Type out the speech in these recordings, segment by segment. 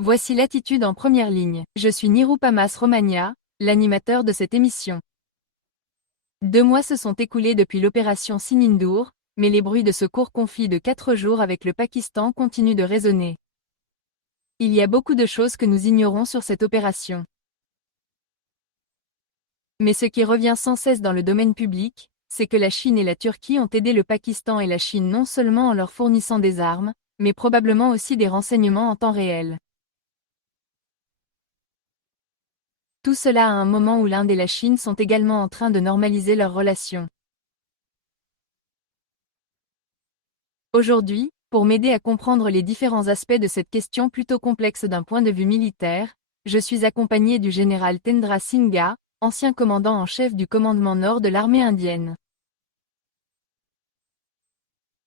Voici l'attitude en première ligne. Je suis Nirupamas Romania, l'animateur de cette émission. 2 mois se sont écoulés depuis l'opération Sinindour, mais les bruits de ce court conflit de 4 jours avec le Pakistan continuent de résonner. Il y a beaucoup de choses que nous ignorons sur cette opération. Mais ce qui revient sans cesse dans le domaine public, c'est que la Chine et la Turquie ont aidé le Pakistan et la Chine non seulement en leur fournissant des armes, mais probablement aussi des renseignements en temps réel. Tout cela à un moment où l'Inde et la Chine sont également en train de normaliser leurs relations. Aujourd'hui, pour m'aider à comprendre les différents aspects de cette question plutôt complexe d'un point de vue militaire, je suis accompagné du général Tendra Singha, ancien commandant en chef du commandement nord de l'armée indienne.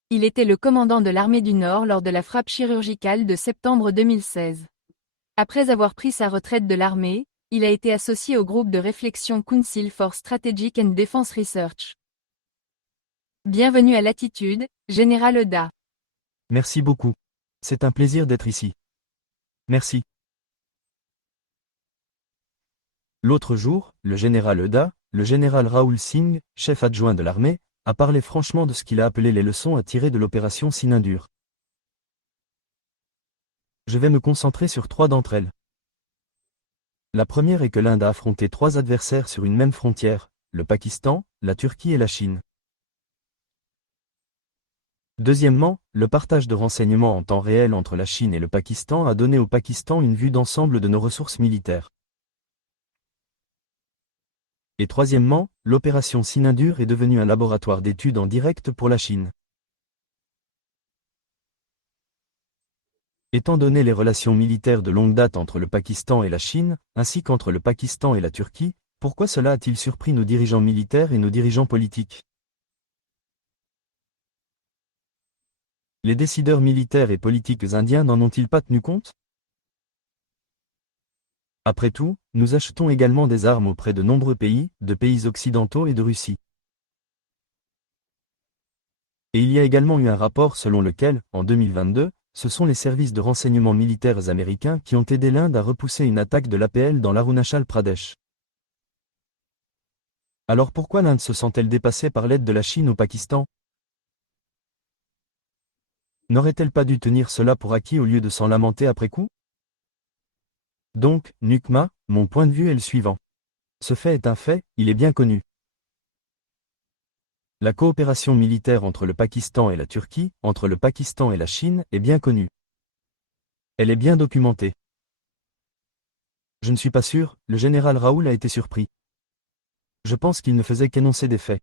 Il était le commandant de l'armée du Nord lors de la frappe chirurgicale de septembre 2016. Après avoir pris sa retraite de l'armée, il a été associé au groupe de réflexion Council for Strategic and Defense Research. Bienvenue à Latitude, Général Euda. Merci beaucoup. C'est un plaisir d'être ici. Merci. L'autre jour, le général Euda, le général Rahul Singh, chef adjoint de l'armée, a parlé franchement de ce qu'il a appelé les leçons à tirer de l'opération Sinindur. Je vais me concentrer sur 3 d'entre elles. La première est que l'Inde a affronté 3 adversaires sur une même frontière, le Pakistan, la Turquie et la Chine. Deuxièmement, le partage de renseignements en temps réel entre la Chine et le Pakistan a donné au Pakistan une vue d'ensemble de nos ressources militaires. Et troisièmement, l'opération Sinindur est devenue un laboratoire d'études en direct pour la Chine. Étant donné les relations militaires de longue date entre le Pakistan et la Chine, ainsi qu'entre le Pakistan et la Turquie, pourquoi cela a-t-il surpris nos dirigeants militaires et nos dirigeants politiques? Les décideurs militaires et politiques indiens n'en ont-ils pas tenu compte? Après tout, nous achetons également des armes auprès de nombreux pays, de pays occidentaux et de Russie. Et il y a également eu un rapport selon lequel, en 2022, ce sont les services de renseignement militaires américains qui ont aidé l'Inde à repousser une attaque de l'APL dans l'Arunachal Pradesh. Alors pourquoi l'Inde se sent-elle dépassée par l'aide de la Chine au Pakistan? N'aurait-elle pas dû tenir cela pour acquis au lieu de s'en lamenter après coup? Donc, Nukma, mon point de vue est le suivant. Ce fait est un fait, il est bien connu. La coopération militaire entre le Pakistan et la Turquie, entre le Pakistan et la Chine, est bien connue. Elle est bien documentée. Je ne suis pas sûr, le général Raoul a été surpris. Je pense qu'il ne faisait qu'énoncer des faits.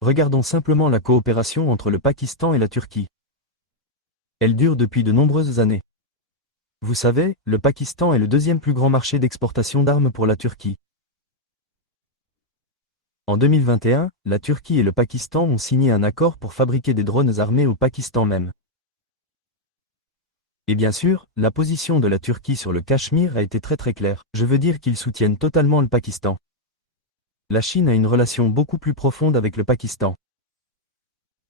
Regardons simplement la coopération entre le Pakistan et la Turquie. Elle dure depuis de nombreuses années. Vous savez, le Pakistan est le 2e plus grand marché d'exportation d'armes pour la Turquie. En 2021, la Turquie et le Pakistan ont signé un accord pour fabriquer des drones armés au Pakistan même. Et bien sûr, la position de la Turquie sur le Cachemire a été très claire, je veux dire qu'ils soutiennent totalement le Pakistan. La Chine a une relation beaucoup plus profonde avec le Pakistan.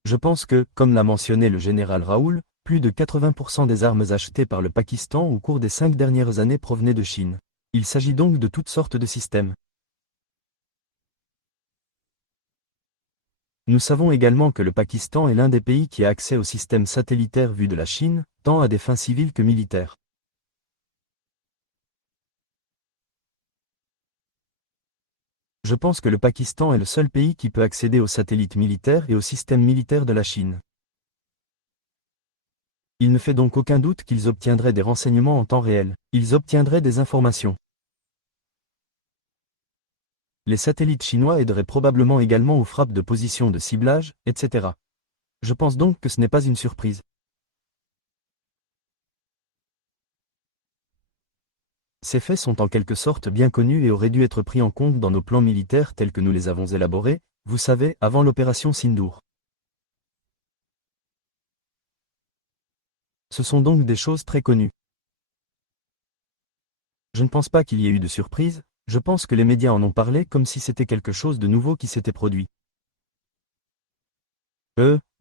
Je pense que, comme l'a mentionné le général Raoul, plus de 80% des armes achetées par le Pakistan au cours des 5 dernières années provenaient de Chine. Il s'agit donc de toutes sortes de systèmes. Nous savons également que le Pakistan est l'un des pays qui a accès au système satellitaire vu de la Chine, tant à des fins civiles que militaires. Je pense que le Pakistan est le seul pays qui peut accéder aux satellites militaires et au système militaire de la Chine. Il ne fait donc aucun doute qu'ils obtiendraient des renseignements en temps réel, ils obtiendraient des informations. Les satellites chinois aideraient probablement également aux frappes de position de ciblage, etc. Je pense donc que ce n'est pas une surprise. Ces faits sont en quelque sorte bien connus et auraient dû être pris en compte dans nos plans militaires tels que nous les avons élaborés, vous savez, avant l'opération Sindoor. Ce sont donc des choses très connues. Je ne pense pas qu'il y ait eu de surprise, je pense que les médias en ont parlé comme si c'était quelque chose de nouveau qui s'était produit.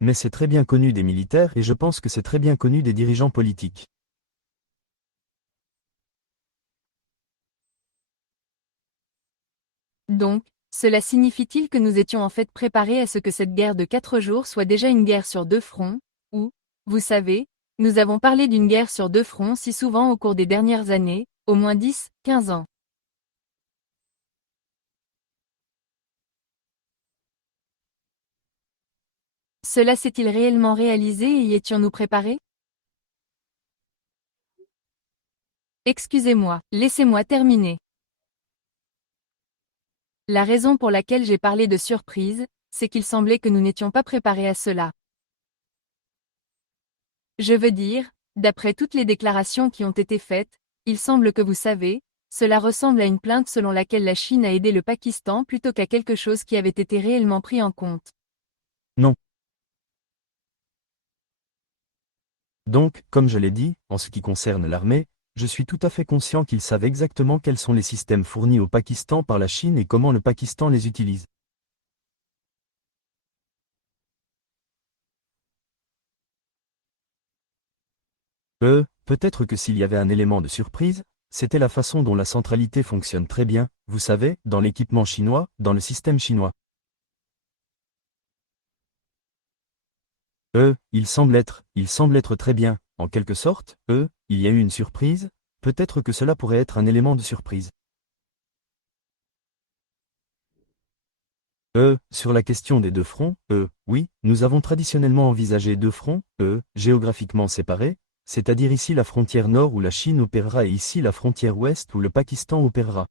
Mais c'est très bien connu des militaires et je pense que c'est très bien connu des dirigeants politiques. Donc, cela signifie-t-il que nous étions en fait préparés à ce que cette guerre de 4 jours soit déjà une guerre sur deux fronts, ou, vous savez, nous avons parlé d'une guerre sur deux fronts si souvent au cours des dernières années, au moins 10, 15 ans. Cela s'est-il réellement réalisé et y étions-nous préparés? Excusez-moi, laissez-moi terminer. La raison pour laquelle j'ai parlé de surprise, c'est qu'il semblait que nous n'étions pas préparés à cela. Je veux dire, d'après toutes les déclarations qui ont été faites, il semble que vous savez, cela ressemble à une plainte selon laquelle la Chine a aidé le Pakistan plutôt qu'à quelque chose qui avait été réellement pris en compte. Non. Donc, comme je l'ai dit, en ce qui concerne l'armée, je suis tout à fait conscient qu'ils savent exactement quels sont les systèmes fournis au Pakistan par la Chine et comment le Pakistan les utilise. Peut-être que s'il y avait un élément de surprise, c'était la façon dont la centralité fonctionne très bien, vous savez, dans l'équipement chinois, dans le système chinois. Il semble être très bien, en quelque sorte, il y a eu une surprise, peut-être que cela pourrait être un élément de surprise. Sur la question des deux fronts, oui, nous avons traditionnellement envisagé deux fronts, géographiquement séparés, c'est-à-dire ici la frontière nord où la Chine opérera et ici la frontière ouest où le Pakistan opérera.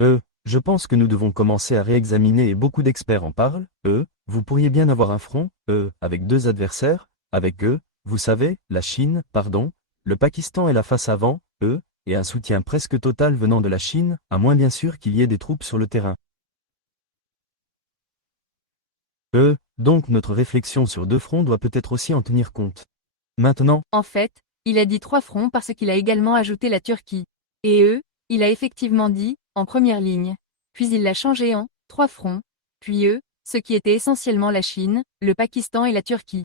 Je pense que nous devons commencer à réexaminer et beaucoup d'experts en parlent, vous pourriez bien avoir un front, avec deux adversaires, avec vous savez, la Chine, pardon, le Pakistan est la face avant, et un soutien presque total venant de la Chine, à moins bien sûr qu'il y ait des troupes sur le terrain. Donc notre réflexion sur deux fronts doit peut-être aussi en tenir compte. Maintenant, En fait, il a dit 3 fronts parce qu'il a également ajouté la Turquie. Et il a effectivement dit, en première ligne. Puis il l'a changé en 3 fronts. Puis ce qui était essentiellement la Chine, le Pakistan et la Turquie.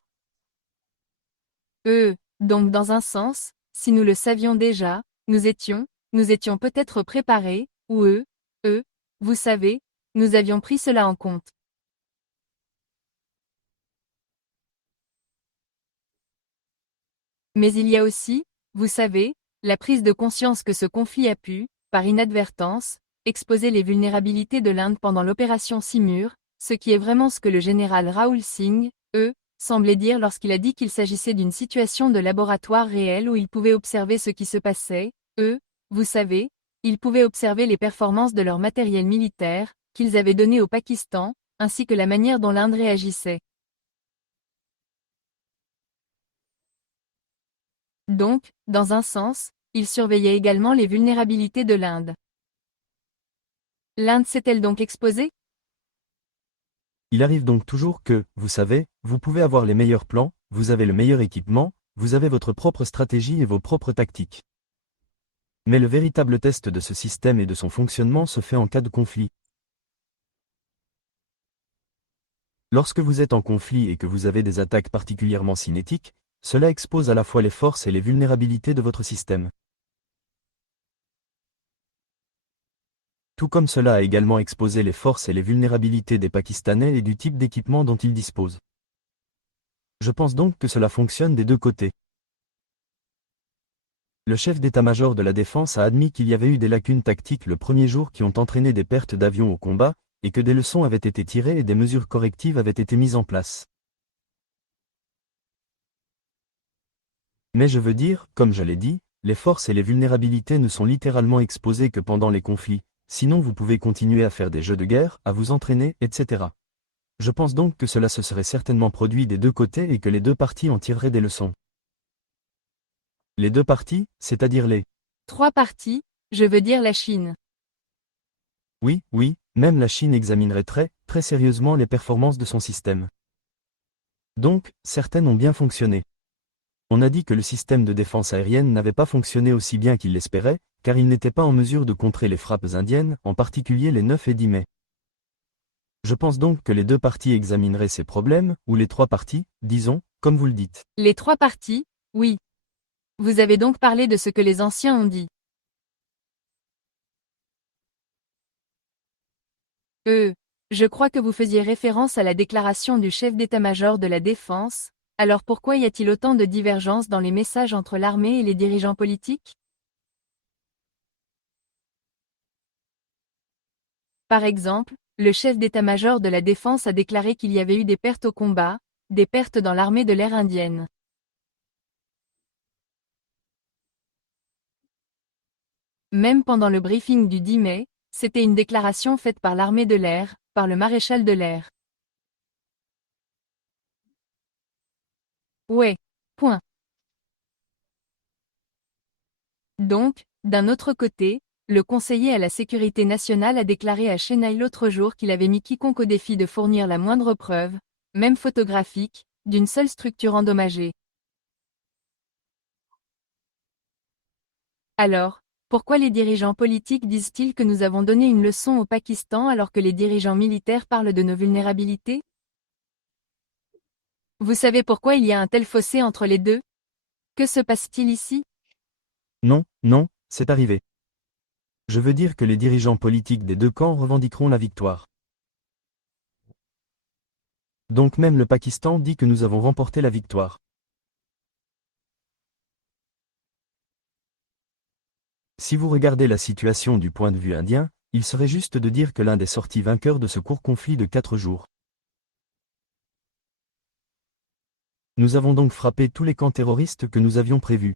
Donc dans un sens, si nous le savions déjà, nous étions peut-être préparés, ou vous savez, nous avions pris cela en compte. Mais il y a aussi, vous savez, la prise de conscience que ce conflit a pu, par inadvertance, exposer les vulnérabilités de l'Inde pendant l'opération Simur, ce qui est vraiment ce que le général Raoul Singh, semblait dire lorsqu'il a dit qu'il s'agissait d'une situation de laboratoire réelle où il pouvait observer ce qui se passait, vous savez, il pouvait observer les performances de leur matériel militaire, qu'ils avaient donné au Pakistan, ainsi que la manière dont l'Inde réagissait. Donc, dans un sens, il surveillait également les vulnérabilités de l'Inde. L'Inde s'est-elle donc exposée? il arrive donc toujours que, vous savez, vous pouvez avoir les meilleurs plans, vous avez le meilleur équipement, vous avez votre propre stratégie et vos propres tactiques. Mais le véritable test de ce système et de son fonctionnement se fait en cas de conflit. Lorsque vous êtes en conflit et que vous avez des attaques particulièrement cinétiques, cela expose à la fois les forces et les vulnérabilités de votre système. Tout comme cela a également exposé les forces et les vulnérabilités des Pakistanais et du type d'équipement dont ils disposent. Je pense donc que cela fonctionne des deux côtés. Le chef d'état-major de la défense a admis qu'il y avait eu des lacunes tactiques le premier jour qui ont entraîné des pertes d'avions au combat, et que des leçons avaient été tirées et des mesures correctives avaient été mises en place. Mais je veux dire, comme je l'ai dit, les forces et les vulnérabilités ne sont littéralement exposées que pendant les conflits, sinon vous pouvez continuer à faire des jeux de guerre, à vous entraîner, etc. Je pense donc que cela se serait certainement produit des deux côtés et que les deux parties en tireraient des leçons. Les deux parties, c'est-à-dire les... 3 parties, je veux dire la Chine. Oui, même la Chine examinerait très sérieusement les performances de son système. Donc, certaines ont bien fonctionné. On a dit que le système de défense aérienne n'avait pas fonctionné aussi bien qu'il l'espérait, car il n'était pas en mesure de contrer les frappes indiennes, en particulier les 9 et 10 mai. Je pense donc que les deux parties examineraient ces problèmes, ou les trois parties, disons, comme vous le dites. Les 3 parties, oui. Vous avez donc parlé de ce que les anciens ont dit. Je crois que vous faisiez référence à la déclaration du chef d'état-major de la Défense, alors pourquoi y a-t-il autant de divergences dans les messages entre l'armée et les dirigeants politiques? Par exemple, le chef d'état-major de la Défense a déclaré qu'il y avait eu des pertes au combat, des pertes dans l'armée de l'air indienne. Même pendant le briefing du 10 mai, c'était une déclaration faite par l'armée de l'air, par le maréchal de l'air. Ouais. Point. Donc, d'un autre côté, le conseiller à la sécurité nationale a déclaré à Chennai l'autre jour qu'il avait mis quiconque au défi de fournir la moindre preuve, même photographique, d'une seule structure endommagée. Alors, pourquoi les dirigeants politiques disent-ils que nous avons donné une leçon au Pakistan alors que les dirigeants militaires parlent de nos vulnérabilités? Vous savez pourquoi il y a un tel fossé entre les deux? Que se passe-t-il ici? Non, non, c'est arrivé. Je veux dire que les dirigeants politiques des deux camps revendiqueront la victoire. Donc même le Pakistan dit que nous avons remporté la victoire. Si vous regardez la situation du point de vue indien, il serait juste de dire que l'Inde est sorti vainqueur de ce court conflit de 4 jours. Nous avons donc frappé tous les camps terroristes que nous avions prévus.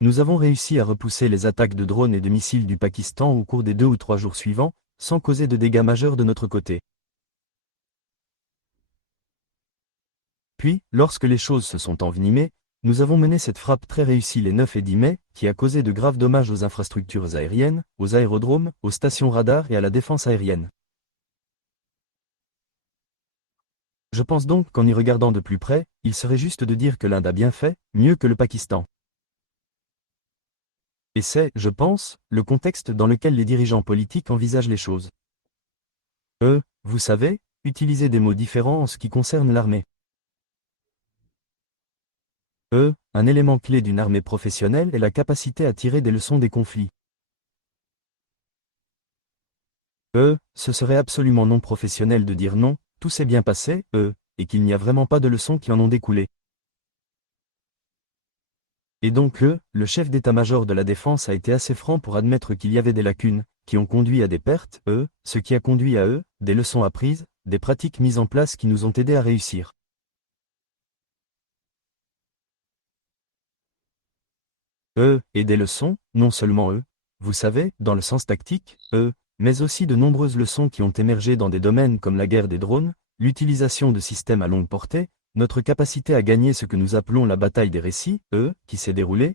Nous avons réussi à repousser les attaques de drones et de missiles du Pakistan au cours des 2 ou 3 jours suivants, sans causer de dégâts majeurs de notre côté. Puis, lorsque les choses se sont envenimées, nous avons mené cette frappe très réussie les 9 et 10 mai, qui a causé de graves dommages aux infrastructures aériennes, aux aérodromes, aux stations radars et à la défense aérienne. Je pense donc qu'en y regardant de plus près, il serait juste de dire que l'Inde a bien fait, mieux que le Pakistan. Et c'est, je pense, le contexte dans lequel les dirigeants politiques envisagent les choses. Vous savez, utiliser des mots différents en ce qui concerne l'armée. Un élément clé d'une armée professionnelle est la capacité à tirer des leçons des conflits. Ce serait absolument non professionnel de dire non, tout s'est bien passé, et qu'il n'y a vraiment pas de leçons qui en ont découlé. Et donc le chef d'état-major de la défense a été assez franc pour admettre qu'il y avait des lacunes, qui ont conduit à des pertes, ce qui a conduit à des leçons apprises, des pratiques mises en place qui nous ont aidés à réussir. Et des leçons, non seulement vous savez, dans le sens tactique, mais aussi de nombreuses leçons qui ont émergé dans des domaines comme la guerre des drones, l'utilisation de systèmes à longue portée, notre capacité à gagner ce que nous appelons la bataille des récits, qui s'est déroulée,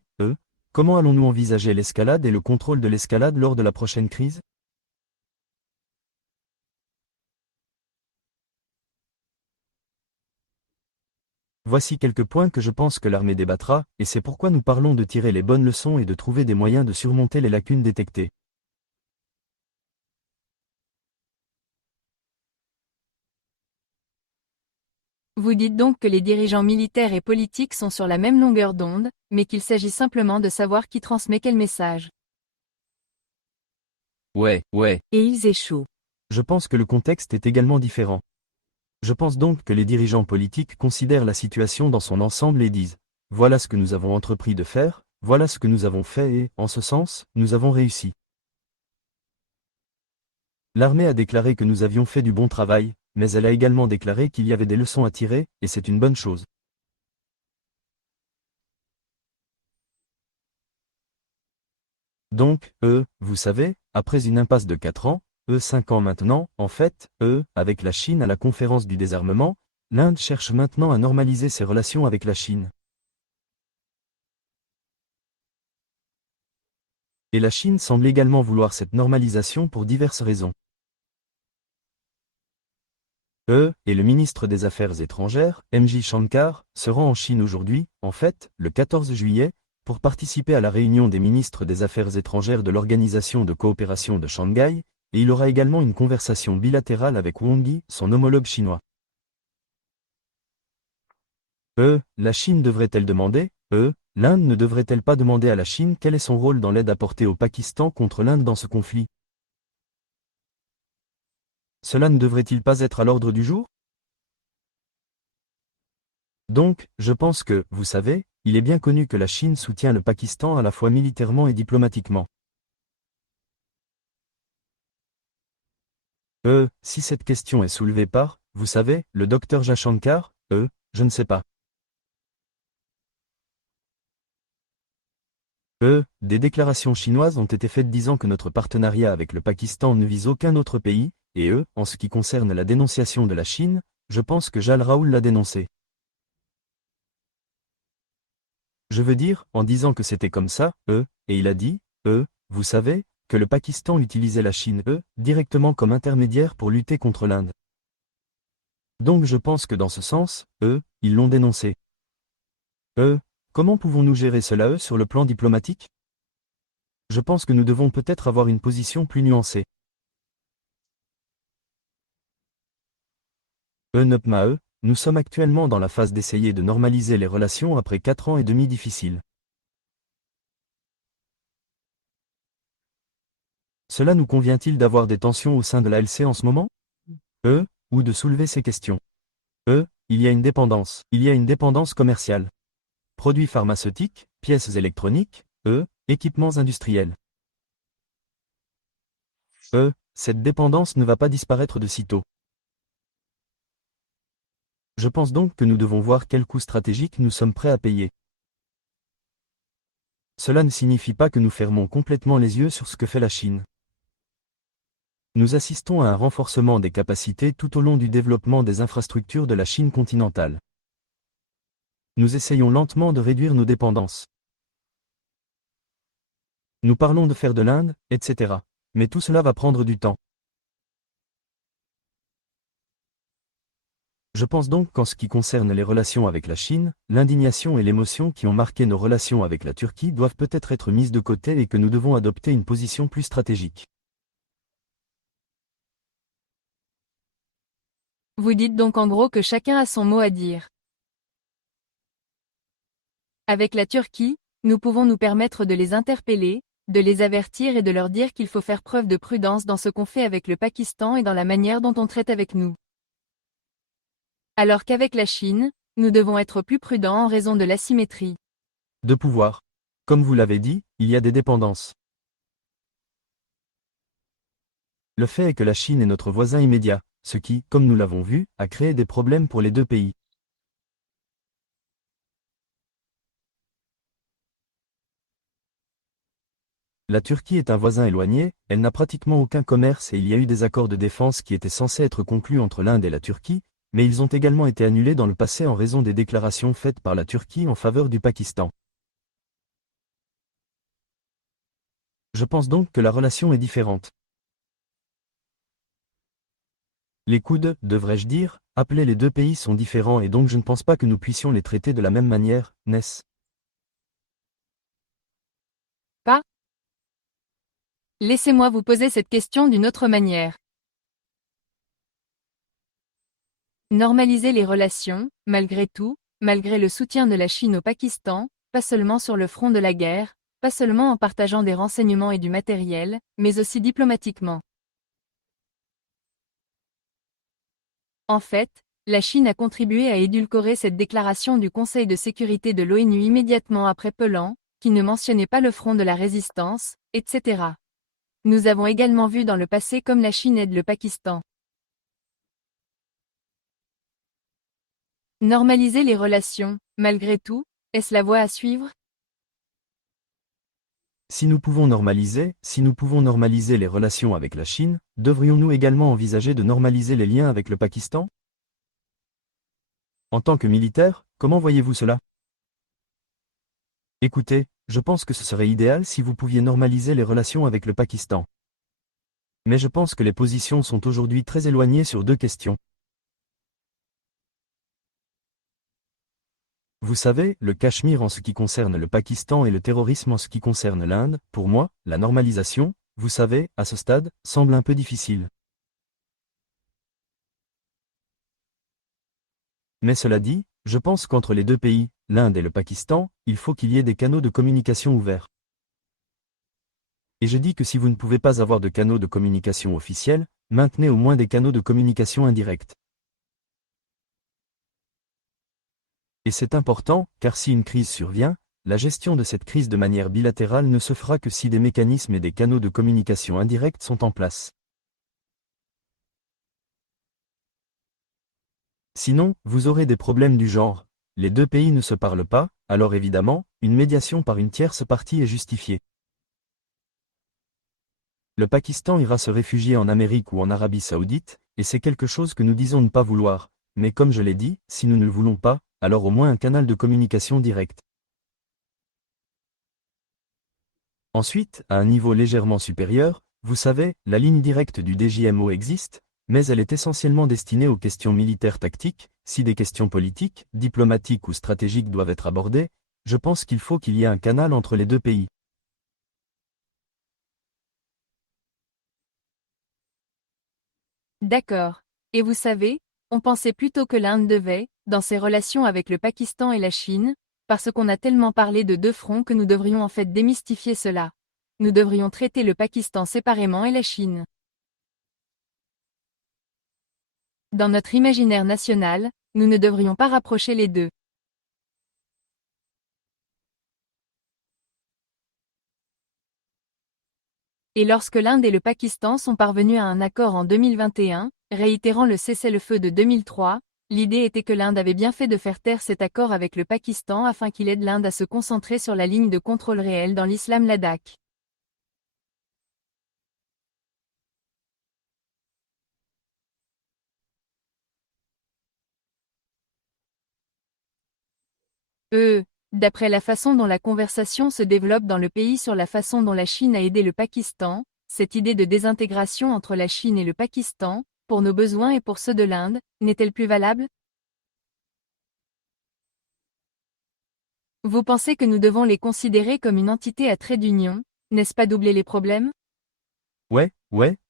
comment allons-nous envisager l'escalade et le contrôle de l'escalade lors de la prochaine crise? Voici quelques points que je pense que l'armée débattra, et c'est pourquoi nous parlons de tirer les bonnes leçons et de trouver des moyens de surmonter les lacunes détectées. Vous dites donc que les dirigeants militaires et politiques sont sur la même longueur d'onde, mais qu'il s'agit simplement de savoir qui transmet quel message. Ouais. Et ils échouent. Je pense que le contexte est également différent. Je pense donc que les dirigeants politiques considèrent la situation dans son ensemble et disent « Voilà ce que nous avons entrepris de faire, voilà ce que nous avons fait et, en ce sens, nous avons réussi. » L'armée a déclaré que nous avions fait du bon travail, mais elle a également déclaré qu'il y avait des leçons à tirer, et c'est une bonne chose. Donc, vous savez, après une impasse de 4 ans, 5 ans maintenant, en fait, avec la Chine à la conférence du désarmement, l'Inde cherche maintenant à normaliser ses relations avec la Chine. Et la Chine semble également vouloir cette normalisation pour diverses raisons. Et le ministre des Affaires étrangères, M.J. Shankar, se rend en Chine aujourd'hui, en fait, le 14 juillet, pour participer à la réunion des ministres des Affaires étrangères de l'Organisation de coopération de Shanghai, et il aura également une conversation bilatérale avec Wang Yi, son homologue chinois. La Chine devrait-elle demander, l'Inde ne devrait-elle pas demander à la Chine quel est son rôle dans l'aide apportée au Pakistan contre l'Inde dans ce conflit? Cela ne devrait-il pas être à l'ordre du jour? Donc, je pense que, vous savez, il est bien connu que la Chine soutient le Pakistan à la fois militairement et diplomatiquement. Si cette question est soulevée par, vous savez, le docteur Jashankar, je ne sais pas. Des déclarations chinoises ont été faites disant que notre partenariat avec le Pakistan ne vise aucun autre pays, et en ce qui concerne la dénonciation de la Chine, je pense que Jal Raoul l'a dénoncé. Je veux dire, en disant que c'était comme ça, et il a dit, vous savez, que le Pakistan utilisait la Chine, directement comme intermédiaire pour lutter contre l'Inde. Donc je pense que dans ce sens, ils l'ont dénoncé. Comment pouvons-nous gérer cela, sur le plan diplomatique? Je pense que nous devons peut-être avoir une position plus nuancée. Nupma, nous sommes actuellement dans la phase d'essayer de normaliser les relations après 4 ans et demi difficiles. Cela nous convient-il d'avoir des tensions au sein de la LC en ce moment? Ou de soulever ces questions? Il y a une dépendance. Il y a une dépendance commerciale. Produits pharmaceutiques, pièces électroniques, équipements industriels. Cette dépendance ne va pas disparaître de sitôt. Je pense donc que nous devons voir quel coût stratégique nous sommes prêts à payer. Cela ne signifie pas que nous fermons complètement les yeux sur ce que fait la Chine. Nous assistons à un renforcement des capacités tout au long du développement des infrastructures de la Chine continentale. Nous essayons lentement de réduire nos dépendances. Nous parlons de faire de l'Inde, etc. Mais tout cela va prendre du temps. Je pense donc qu'en ce qui concerne les relations avec la Chine, l'indignation et l'émotion qui ont marqué nos relations avec la Turquie doivent peut-être être mises de côté et que nous devons adopter une position plus stratégique. Vous dites donc en gros que chacun a son mot à dire. Avec la Turquie, nous pouvons nous permettre de les interpeller, de les avertir et de leur dire qu'il faut faire preuve de prudence dans ce qu'on fait avec le Pakistan et dans la manière dont on traite avec nous. Alors qu'avec la Chine, nous devons être plus prudents en raison de l'asymétrie de pouvoir. Comme vous l'avez dit, il y a des dépendances. Le fait est que la Chine est notre voisin immédiat, ce qui, comme nous l'avons vu, a créé des problèmes pour les deux pays. La Turquie est un voisin éloigné, elle n'a pratiquement aucun commerce et il y a eu des accords de défense qui étaient censés être conclus entre l'Inde et la Turquie, mais ils ont également été annulés dans le passé en raison des déclarations faites par la Turquie en faveur du Pakistan. Je pense donc que la relation est différente. Les coudes, devrais-je dire, appelés les deux pays sont différents et donc je ne pense pas que nous puissions les traiter de la même manière, n'est-ce pas? Laissez-moi vous poser cette question d'une autre manière. Normaliser les relations, malgré tout, malgré le soutien de la Chine au Pakistan, pas seulement sur le front de la guerre, pas seulement en partageant des renseignements et du matériel, mais aussi diplomatiquement. En fait, la Chine a contribué à édulcorer cette déclaration du Conseil de sécurité de l'ONU immédiatement après Pelan, qui ne mentionnait pas le front de la résistance, etc. Nous avons également vu dans le passé comme la Chine aide le Pakistan. Normaliser les relations, malgré tout, est-ce la voie à suivre? Si nous pouvons normaliser les relations avec la Chine, devrions-nous également envisager de normaliser les liens avec le Pakistan? En tant que militaire, comment voyez-vous cela? Écoutez, je pense que ce serait idéal si vous pouviez normaliser les relations avec le Pakistan. Mais je pense que les positions sont aujourd'hui très éloignées sur deux questions. Vous savez, le Cachemire en ce qui concerne le Pakistan et le terrorisme en ce qui concerne l'Inde, pour moi, la normalisation, vous savez, à ce stade, semble un peu difficile. Mais cela dit, Je pense qu'entre les deux pays, l'Inde et le Pakistan, il faut qu'il y ait des canaux de communication ouverts. Et je dis que si vous ne pouvez pas avoir de canaux de communication officiels, maintenez au moins des canaux de communication indirects. Et c'est important, car si une crise survient, la gestion de cette crise de manière bilatérale ne se fera que si des mécanismes et des canaux de communication indirects sont en place. Sinon, vous aurez des problèmes du genre, les deux pays ne se parlent pas, alors évidemment, une médiation par une tierce partie est justifiée. Le Pakistan ira se réfugier en Amérique ou en Arabie Saoudite, et c'est quelque chose que nous disons ne pas vouloir, mais comme je l'ai dit, si nous ne le voulons pas, alors au moins un canal de communication direct. Ensuite, à un niveau légèrement supérieur, vous savez, la ligne directe du DJMO existe, mais elle est essentiellement destinée aux questions militaires tactiques. Si des questions politiques, diplomatiques ou stratégiques doivent être abordées, je pense qu'il faut qu'il y ait un canal entre les deux pays. D'accord. Et vous savez, on pensait plutôt que l'Inde devait, dans ses relations avec le Pakistan et la Chine, parce qu'on a tellement parlé de deux fronts que nous devrions en fait démystifier cela. Nous devrions traiter le Pakistan séparément et la Chine. Dans notre imaginaire national, nous ne devrions pas rapprocher les deux. Et lorsque l'Inde et le Pakistan sont parvenus à un accord en 2021, réitérant le cessez-le-feu de 2003, l'idée était que l'Inde avait bien fait de faire taire cet accord avec le Pakistan afin qu'il aide l'Inde à se concentrer sur la ligne de contrôle réelle dans l'Islam Ladakh. D'après la façon dont la conversation se développe dans le pays sur la façon dont la Chine a aidé le Pakistan, cette idée de désintégration entre la Chine et le Pakistan, pour nos besoins et pour ceux de l'Inde, n'est-elle plus valable? Vous pensez que nous devons les considérer comme une entité à trait d'union, n'est-ce pas doubler les problèmes? Ouais,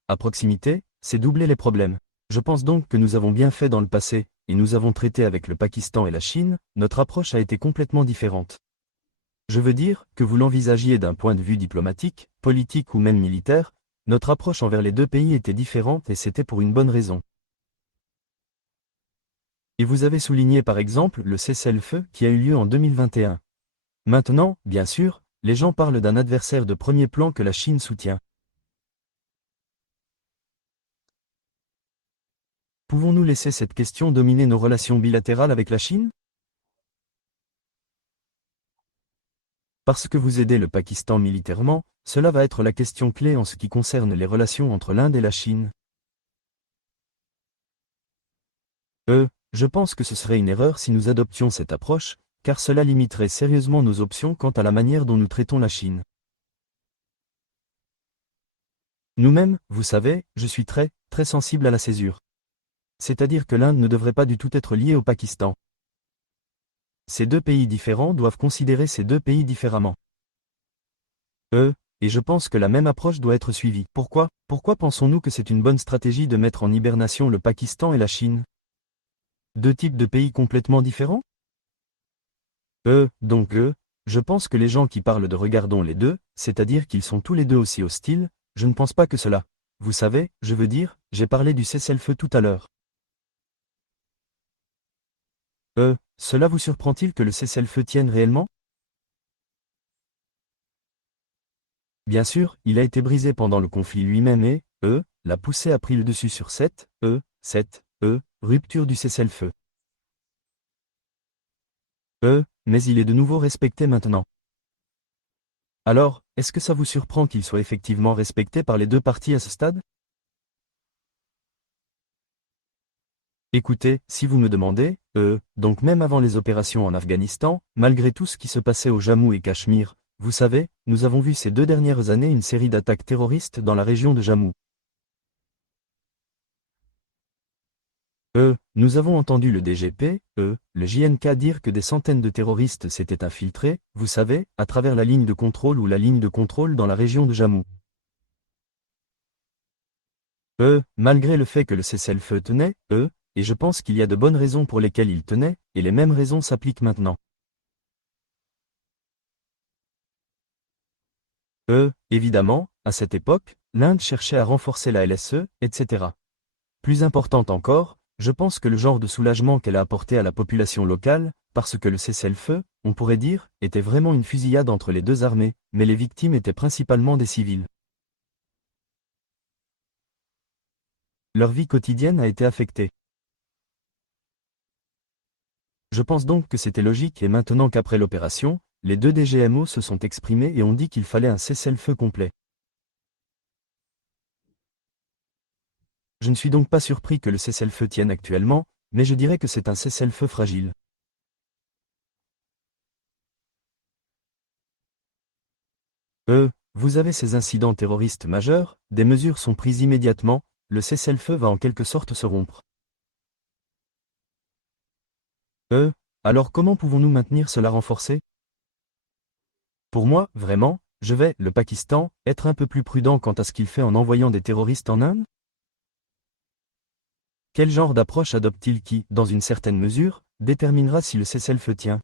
à proximité, c'est doubler les problèmes. Je pense donc que nous avons bien fait dans le passé, et nous avons traité avec le Pakistan et la Chine, notre approche a été complètement différente. Je veux dire, que vous l'envisagiez d'un point de vue diplomatique, politique ou même militaire, notre approche envers les deux pays était différente et c'était pour une bonne raison. Et vous avez souligné par exemple le cessez-le-feu qui a eu lieu en 2021. Maintenant, bien sûr, les gens parlent d'un adversaire de premier plan que la Chine soutient. Pouvons-nous laisser cette question dominer nos relations bilatérales avec la Chine? Parce que vous aidez le Pakistan militairement, cela va être la question clé en ce qui concerne les relations entre l'Inde et la Chine. Je pense que ce serait une erreur si nous adoptions cette approche, car cela limiterait sérieusement nos options quant à la manière dont nous traitons la Chine. Nous-mêmes, vous savez, je suis très sensible à la césure. C'est-à-dire que l'Inde ne devrait pas du tout être liée au Pakistan. Ces deux pays différents doivent considérer ces deux pays différemment. Et je pense que la même approche doit être suivie. Pourquoi pensons-nous que c'est une bonne stratégie de mettre en hibernation le Pakistan et la Chine? Deux types de pays complètement différents? Je pense que les gens qui parlent de regardons les deux, c'est-à-dire qu'ils sont tous les deux aussi hostiles, je ne pense pas que cela. Vous savez, je veux dire, j'ai parlé du cessez-le-feu tout à l'heure. Cela vous surprend-il que le cessez-le-feu tienne réellement? Bien sûr, il a été brisé pendant le conflit lui-même et, la poussée a pris le dessus sur cette rupture du cessez-le-feu. Mais il est de nouveau respecté maintenant. Alors, est-ce que ça vous surprend qu'il soit effectivement respecté par les deux parties à ce stade? Écoutez, si vous me demandez, donc même avant les opérations en Afghanistan, malgré tout ce qui se passait au Jammu et Cachemire, vous savez, nous avons vu ces 2 dernières années une série d'attaques terroristes dans la région de Jammu. Nous avons entendu le DGP, le JNK dire que des centaines de terroristes s'étaient infiltrés, vous savez, à travers la ligne de contrôle ou la ligne de contrôle dans la région de Jammu. Malgré le fait que le cessez-le-feu tenait, et je pense qu'il y a de bonnes raisons pour lesquelles il tenait, et les mêmes raisons s'appliquent maintenant. Évidemment, à cette époque, l'Inde cherchait à renforcer la LSE, etc. Plus importante encore, je pense que le genre de soulagement qu'elle a apporté à la population locale, parce que le cessez-le-feu, on pourrait dire, était vraiment une fusillade entre les deux armées, mais les victimes étaient principalement des civils. Leur vie quotidienne a été affectée. Je pense donc que c'était logique et maintenant qu'après l'opération, les deux DGMO se sont exprimés et ont dit qu'il fallait un cessez-le-feu complet. Je ne suis donc pas surpris que le cessez-le-feu tienne actuellement, mais je dirais que c'est un cessez-le-feu fragile. Vous avez ces incidents terroristes majeurs, des mesures sont prises immédiatement, le cessez-le-feu va en quelque sorte se rompre. Alors comment pouvons-nous maintenir cela renforcé? Pour moi, vraiment, le Pakistan, être un peu plus prudent quant à ce qu'il fait en envoyant des terroristes en Inde? Quel genre d'approche adopte-t-il qui, dans une certaine mesure, déterminera si le cessez-le-feu tient?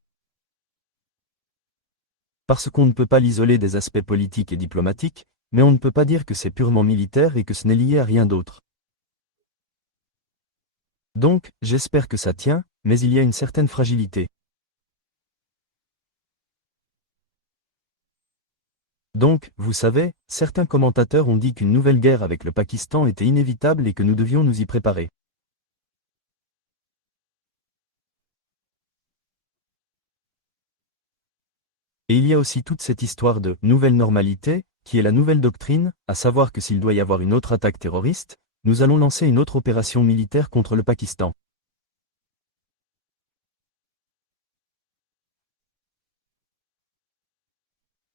Parce qu'on ne peut pas l'isoler des aspects politiques et diplomatiques, mais on ne peut pas dire que c'est purement militaire et que ce n'est lié à rien d'autre. Donc, j'espère que ça tient, mais il y a une certaine fragilité. Donc, vous savez, certains commentateurs ont dit qu'une nouvelle guerre avec le Pakistan était inévitable et que nous devions nous y préparer. Et il y a aussi toute cette histoire de « nouvelle normalité », qui est la nouvelle doctrine, à savoir que s'il doit y avoir une autre attaque terroriste, nous allons lancer une autre opération militaire contre le Pakistan.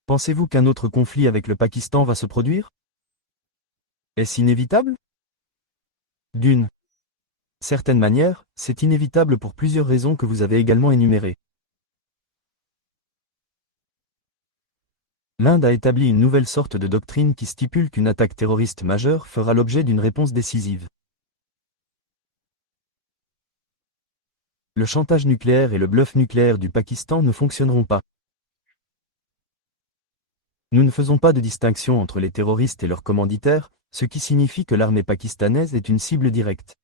Pensez-vous qu'un autre conflit avec le Pakistan va se produire? Est-ce inévitable? D'une certaine manière, c'est inévitable pour plusieurs raisons que vous avez également énumérées. L'Inde a établi une nouvelle sorte de doctrine qui stipule qu'une attaque terroriste majeure fera l'objet d'une réponse décisive. Le chantage nucléaire et le bluff nucléaire du Pakistan ne fonctionneront pas. Nous ne faisons pas de distinction entre les terroristes et leurs commanditaires, ce qui signifie que l'armée pakistanaise est une cible directe.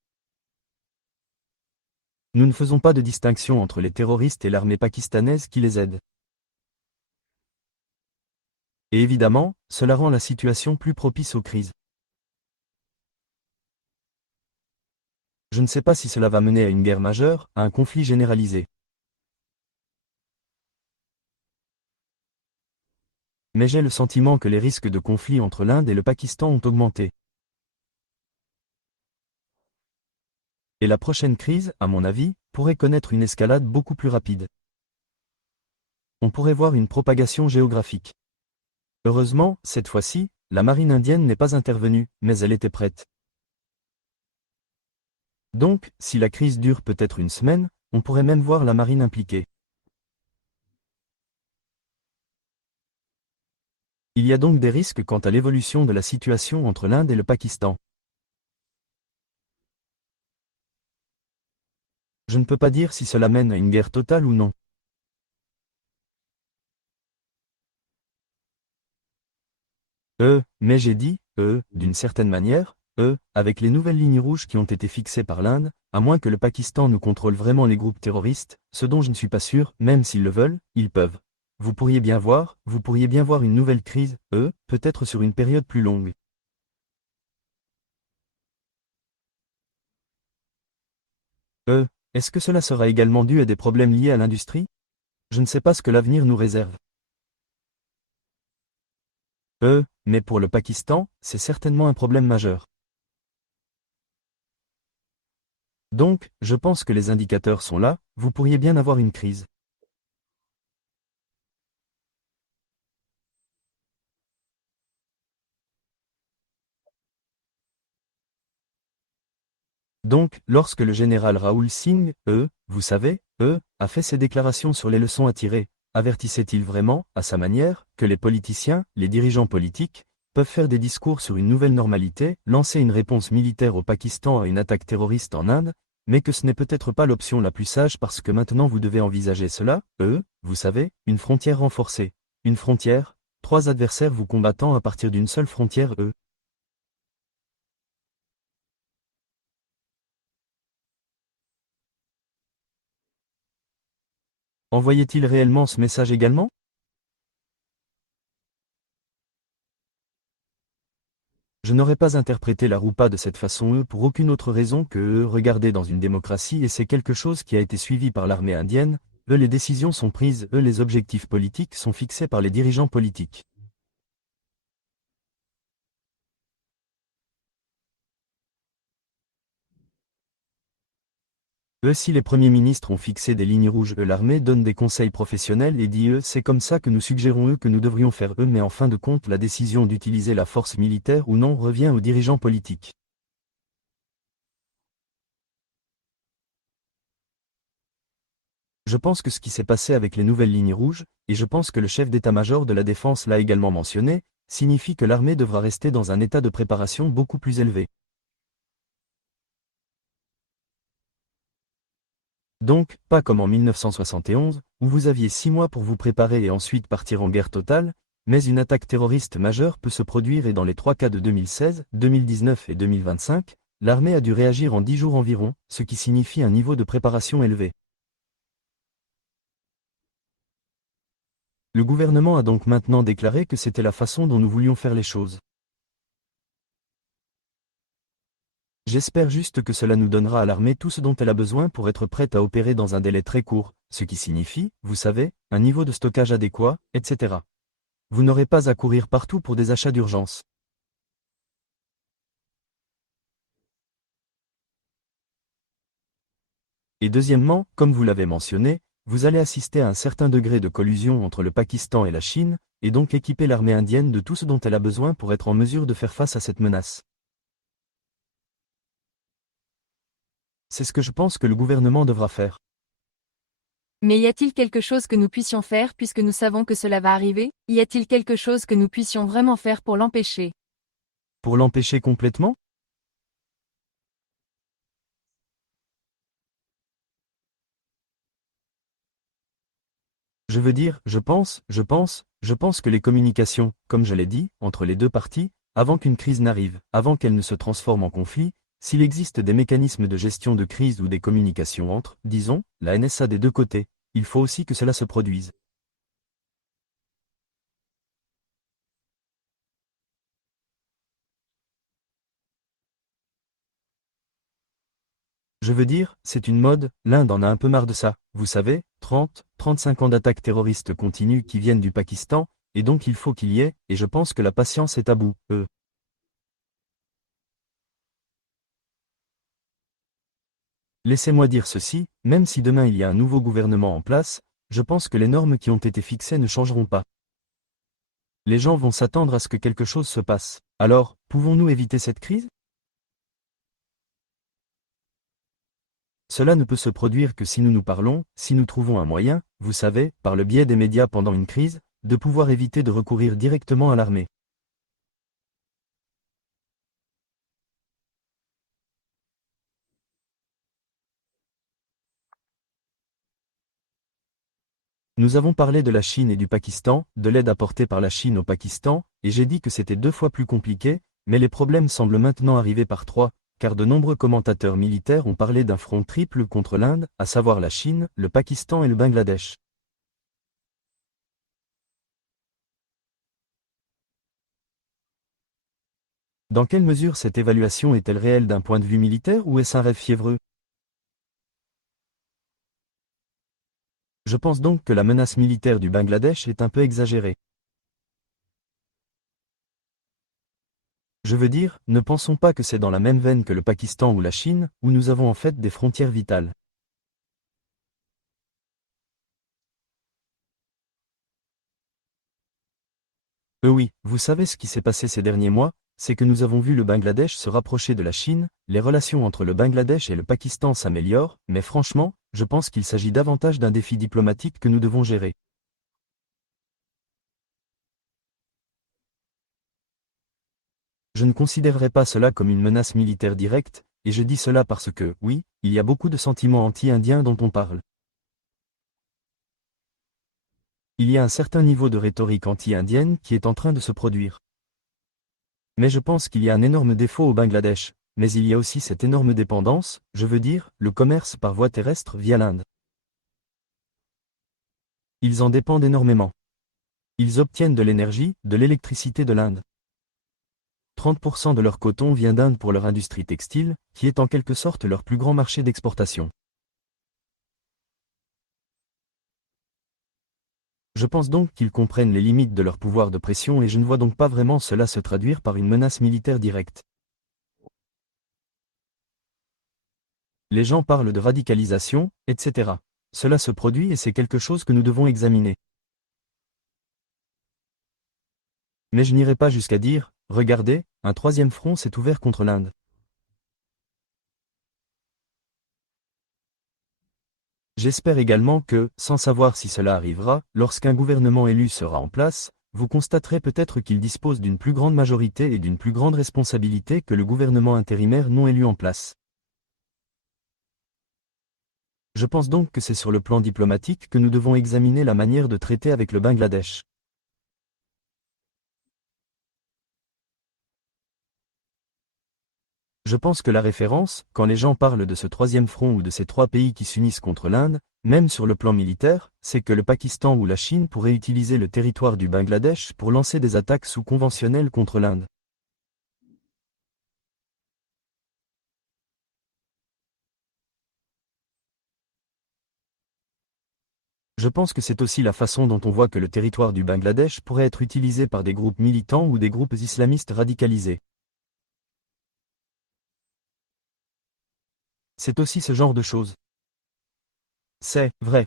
Nous ne faisons pas de distinction entre les terroristes et l'armée pakistanaise qui les aide. Et évidemment, cela rend la situation plus propice aux crises. Je ne sais pas si cela va mener à une guerre majeure, à un conflit généralisé. Mais j'ai le sentiment que les risques de conflit entre l'Inde et le Pakistan ont augmenté. Et la prochaine crise, à mon avis, pourrait connaître une escalade beaucoup plus rapide. On pourrait voir une propagation géographique. Heureusement, cette fois-ci, la marine indienne n'est pas intervenue, mais elle était prête. Donc, si la crise dure peut-être une semaine, on pourrait même voir la marine impliquée. Il y a donc des risques quant à l'évolution de la situation entre l'Inde et le Pakistan. Je ne peux pas dire si cela mène à une guerre totale ou non. Mais j'ai dit, d'une certaine manière, avec les nouvelles lignes rouges qui ont été fixées par l'Inde, à moins que le Pakistan nous contrôle vraiment les groupes terroristes, ce dont je ne suis pas sûr, même s'ils le veulent, ils peuvent. Vous pourriez bien voir une nouvelle crise, peut-être sur une période plus longue. Est-ce que cela sera également dû à des problèmes liés à l'industrie? Je ne sais pas ce que l'avenir nous réserve. Mais pour le Pakistan, c'est certainement un problème majeur. Donc, je pense que les indicateurs sont là, vous pourriez bien avoir une crise. Donc, lorsque le général Raoul Singh, vous savez, a fait ses déclarations sur les leçons à tirer, avertissait-il vraiment, à sa manière, que les politiciens, les dirigeants politiques, peuvent faire des discours sur une nouvelle normalité, lancer une réponse militaire au Pakistan à une attaque terroriste en Inde, mais que ce n'est peut-être pas l'option la plus sage parce que maintenant vous devez envisager cela, vous savez, une frontière renforcée. Une frontière, 3 adversaires vous combattant à partir d'une seule frontière, Envoyait-il réellement ce message également? Je n'aurais pas interprété la roupa de cette façon pour aucune autre raison que regardez dans une démocratie et c'est quelque chose qui a été suivi par l'armée indienne, les décisions sont prises, les objectifs politiques sont fixés par les dirigeants politiques. Si les premiers ministres ont fixé des lignes rouges, l'armée donne des conseils professionnels et dit c'est comme ça que nous suggérons que nous devrions faire mais en fin de compte la décision d'utiliser la force militaire ou non revient aux dirigeants politiques. Je pense que ce qui s'est passé avec les nouvelles lignes rouges, et je pense que le chef d'état-major de la défense l'a également mentionné, signifie que l'armée devra rester dans un état de préparation beaucoup plus élevé. Donc, pas comme en 1971, où vous aviez 6 mois pour vous préparer et ensuite partir en guerre totale, mais une attaque terroriste majeure peut se produire et dans les 3 cas de 2016, 2019 et 2025, l'armée a dû réagir en 10 jours environ, ce qui signifie un niveau de préparation élevé. Le gouvernement a donc maintenant déclaré que c'était la façon dont nous voulions faire les choses. J'espère juste que cela nous donnera à l'armée tout ce dont elle a besoin pour être prête à opérer dans un délai très court, ce qui signifie, vous savez, un niveau de stockage adéquat, etc. Vous n'aurez pas à courir partout pour des achats d'urgence. Et deuxièmement, comme vous l'avez mentionné, vous allez assister à un certain degré de collusion entre le Pakistan et la Chine, et donc équiper l'armée indienne de tout ce dont elle a besoin pour être en mesure de faire face à cette menace. C'est ce que je pense que le gouvernement devra faire. Mais y a-t-il quelque chose que nous puissions faire puisque nous savons que cela va arriver? Y a-t-il quelque chose que nous puissions vraiment faire pour l'empêcher? Pour l'empêcher complètement? Je veux dire, je pense que les communications, comme je l'ai dit, entre les deux parties, avant qu'une crise n'arrive, avant qu'elle ne se transforme en conflit, s'il existe des mécanismes de gestion de crise ou des communications entre, disons, la NSA des deux côtés, il faut aussi que cela se produise. Je veux dire, c'est une mode, l'Inde en a un peu marre de ça, vous savez, 35 ans d'attaques terroristes continues qui viennent du Pakistan, et donc il faut qu'il y ait, et je pense que la patience est à bout, Laissez-moi dire ceci, même si demain il y a un nouveau gouvernement en place, je pense que les normes qui ont été fixées ne changeront pas. Les gens vont s'attendre à ce que quelque chose se passe. Alors, pouvons-nous éviter cette crise? Cela ne peut se produire que si nous nous parlons, si nous trouvons un moyen, vous savez, par le biais des médias pendant une crise, de pouvoir éviter de recourir directement à l'armée. Nous avons parlé de la Chine et du Pakistan, de l'aide apportée par la Chine au Pakistan, et j'ai dit que c'était 2 fois plus compliqué, mais les problèmes semblent maintenant arriver par 3, car de nombreux commentateurs militaires ont parlé d'un front triple contre l'Inde, à savoir la Chine, le Pakistan et le Bangladesh. Dans quelle mesure cette évaluation est-elle réelle d'un point de vue militaire ou est-ce un rêve fiévreux? Je pense donc que la menace militaire du Bangladesh est un peu exagérée. Je veux dire, ne pensons pas que c'est dans la même veine que le Pakistan ou la Chine, où nous avons en fait des frontières vitales. Oui, vous savez ce qui s'est passé ces derniers mois, c'est que nous avons vu le Bangladesh se rapprocher de la Chine, les relations entre le Bangladesh et le Pakistan s'améliorent, mais franchement, je pense qu'il s'agit davantage d'un défi diplomatique que nous devons gérer. Je ne considérerais pas cela comme une menace militaire directe, et je dis cela parce que, oui, il y a beaucoup de sentiments anti-indiens dont on parle. Il y a un certain niveau de rhétorique anti-indienne qui est en train de se produire. Mais je pense qu'il y a un énorme défaut au Bangladesh, mais il y a aussi cette énorme dépendance, je veux dire, le commerce par voie terrestre via l'Inde. Ils en dépendent énormément. Ils obtiennent de l'énergie, de l'électricité de l'Inde. 30% de leur coton vient d'Inde pour leur industrie textile, qui est en quelque sorte leur plus grand marché d'exportation. Je pense donc qu'ils comprennent les limites de leur pouvoir de pression et je ne vois donc pas vraiment cela se traduire par une menace militaire directe. Les gens parlent de radicalisation, etc. Cela se produit et c'est quelque chose que nous devons examiner. Mais je n'irai pas jusqu'à dire, regardez, un troisième front s'est ouvert contre l'Inde. J'espère également que, sans savoir si cela arrivera, lorsqu'un gouvernement élu sera en place, vous constaterez peut-être qu'il dispose d'une plus grande majorité et d'une plus grande responsabilité que le gouvernement intérimaire non élu en place. Je pense donc que c'est sur le plan diplomatique que nous devons examiner la manière de traiter avec le Bangladesh. Je pense que la référence, quand les gens parlent de ce troisième front ou de ces trois pays qui s'unissent contre l'Inde, même sur le plan militaire, c'est que le Pakistan ou la Chine pourraient utiliser le territoire du Bangladesh pour lancer des attaques sous-conventionnelles contre l'Inde. Je pense que c'est aussi la façon dont on voit que le territoire du Bangladesh pourrait être utilisé par des groupes militants ou des groupes islamistes radicalisés. C'est aussi ce genre de choses. C'est vrai.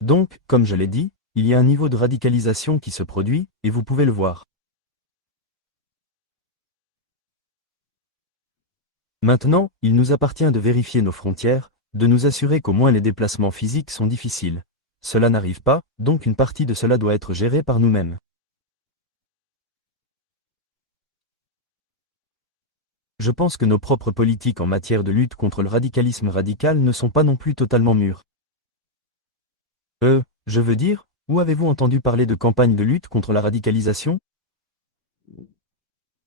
Donc, comme je l'ai dit, il y a un niveau de radicalisation qui se produit, et vous pouvez le voir. Maintenant, il nous appartient de vérifier nos frontières, de nous assurer qu'au moins les déplacements physiques sont difficiles. Cela n'arrive pas, donc une partie de cela doit être gérée par nous-mêmes. Je pense que nos propres politiques en matière de lutte contre le radicalisme radical ne sont pas non plus totalement mûres. Je veux dire, où avez-vous entendu parler de campagne de lutte contre la radicalisation?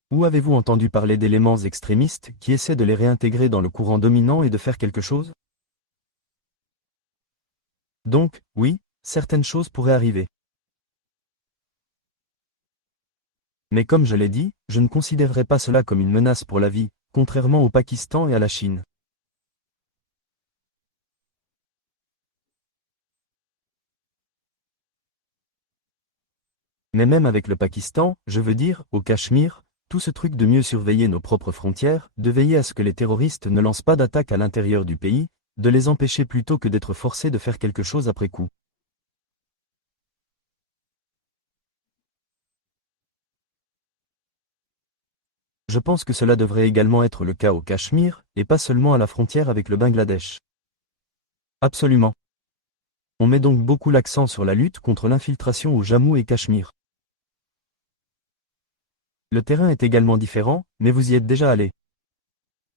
Où avez-vous entendu parler d'éléments extrémistes qui essaient de les réintégrer dans le courant dominant et de faire quelque chose? Donc, oui, certaines choses pourraient arriver. Mais comme je l'ai dit, je ne considérerai pas cela comme une menace pour la vie, contrairement au Pakistan et à la Chine. Mais même avec le Pakistan, je veux dire, au Cachemire, tout ce truc de mieux surveiller nos propres frontières, de veiller à ce que les terroristes ne lancent pas d'attaques à l'intérieur du pays, de les empêcher plutôt que d'être forcés de faire quelque chose après coup. Je pense que cela devrait également être le cas au Cachemire, et pas seulement à la frontière avec le Bangladesh. Absolument. On met donc beaucoup l'accent sur la lutte contre l'infiltration au Jammu et Cachemire. Le terrain est également différent, mais vous y êtes déjà allé.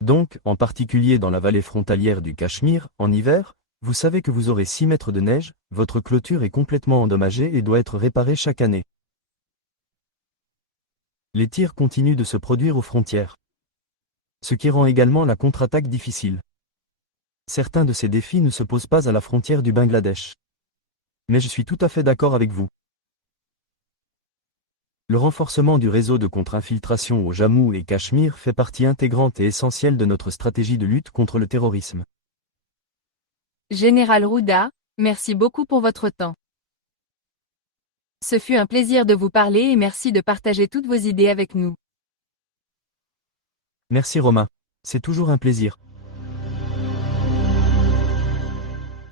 Donc, en particulier dans la vallée frontalière du Cachemire, en hiver, vous savez que vous aurez 6 mètres de neige, votre clôture est complètement endommagée et doit être réparée chaque année. Les tirs continuent de se produire aux frontières. Ce qui rend également la contre-attaque difficile. Certains de ces défis ne se posent pas à la frontière du Bangladesh. Mais je suis tout à fait d'accord avec vous. Le renforcement du réseau de contre-infiltration au Jammu et Cachemire fait partie intégrante et essentielle de notre stratégie de lutte contre le terrorisme. Général Rouda, merci beaucoup pour votre temps. Ce fut un plaisir de vous parler et merci de partager toutes vos idées avec nous. Merci Romain. C'est toujours un plaisir.